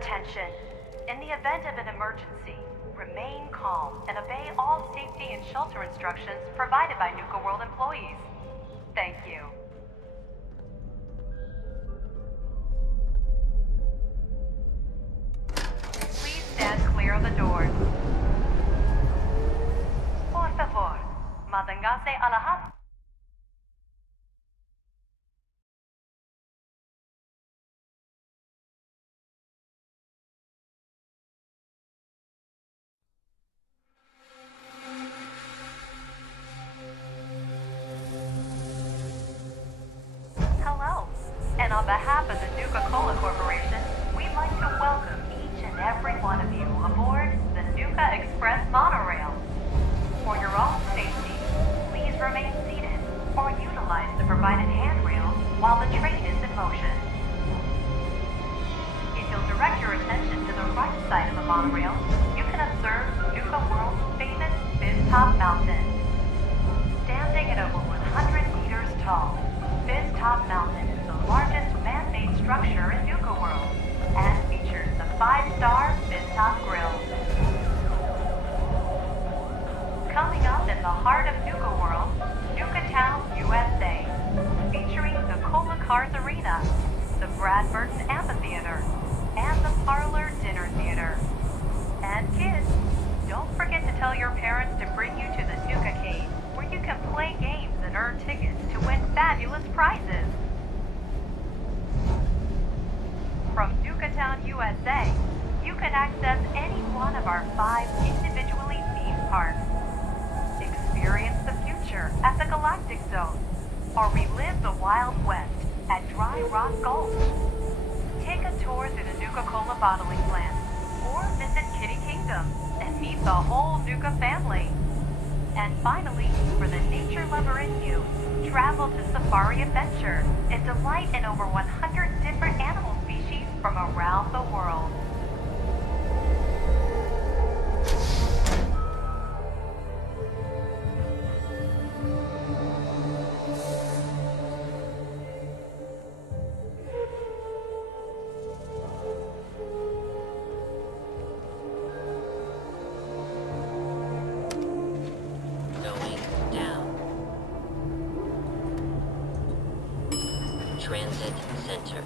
Attention. In the event of an emergency, remain calm and obey all safety and shelter instructions provided by Nuka World employees. Thank you. Please stand clear of the doors. Por favor, manténgase alejado. Hello, and on behalf of the Nuka-Cola Corporation, we'd like to welcome each and every one of you aboard the Nuka Express monorail. For your own safety, please remain seated or utilize the provided handrail while the train is in motion. If you'll direct your attention to the right side of the monorail, you can observe Nuka World's famous Fizz Top Mountain. Standing at over 100 meters tall, Fizz Top Mountain is the largest man-made structure in Nuka World and features the 5-star Fizz Top Grill. Coming up in the heart of Nuka World, Nuka Town, USA, featuring the Cola Cars Arena, the Brad Burton Amphitheater, and the Parlor Dinner Theater. And kids, don't forget to tell your parents to bring you to the Nuka Cave, where you can play games and earn tickets to win fabulous prizes. From Nuka Town, USA, you can access any one of our 5 individually themed parks. Experience the future at the Galactic Zone, or relive the Wild West at Dry Rock Gulch. Take a tour through the Nuka-Cola bottling plant, or visit Kitty Kingdom and meet the whole Nuka family. And finally, for the nature lover in you, travel to Safari Adventure and delight in over 100 different animal species from around the world. Going down. Transit Center.